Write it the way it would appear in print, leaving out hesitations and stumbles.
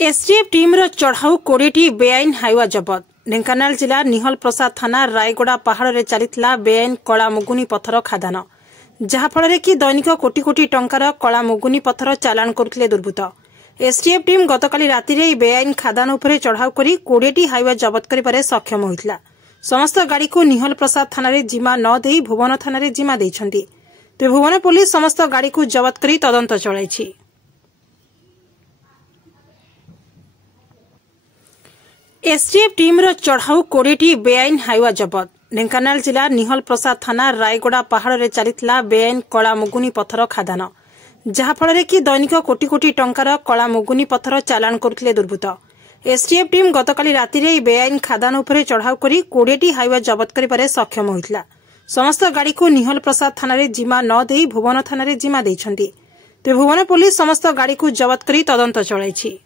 STF team चढ़ाऊ 20टी बेआईन हाइवा जबत। ढेंकानाल जिला निहल प्रसाद थाना रायगड़ा पहाड़ में चलता बेआईन कला मुगुनी पत्थर खादान, जहाँफल कि दैनिक कोटी कोटी टंकार कला मुगुनी पत्थर चालाण करुले दुर्बृत्त। एसटीएफ टीम गतकाली राति बेआईन खादान उपर चढ़ाऊ कर 20टी हाइवा जबत कर सक्षम होता। समस्त गाड़ी को निहल प्रसाद थाना जिमा न दे भुवन थाना जिमा देइछन्ति। तेबे भुवन पुलिस समस्त गाड़ी को जबत कर तदंत चलाइछि। एसटीएफ टीम चढ़ाऊ 20टी बेआईन हाइवा जबत। ढेंकानाल जिला निहल प्रसाद थाना रायगड़ा पहाड़ में चलता बेआईन कला मुगुनी पत्थर खादान, जहाँफल कि दैनिक कोटी कोटी टंकार कला मुगुनी पत्थर चालाण करुले दुर्बृत्त। एसटीएफ टीम गतकाली राति बेआईन खादान उपर चढ़ाऊ कर 20टी हाइवा जबत कर सक्षम होता। समस्त गाड़ी को निहल प्रसाद थाना जिमा न दे भुवन थाना जिमा देइछन्ति। तेबे भुवन पुलिस समस्त गाड़ी को जबत कर तदंत चलाइछि।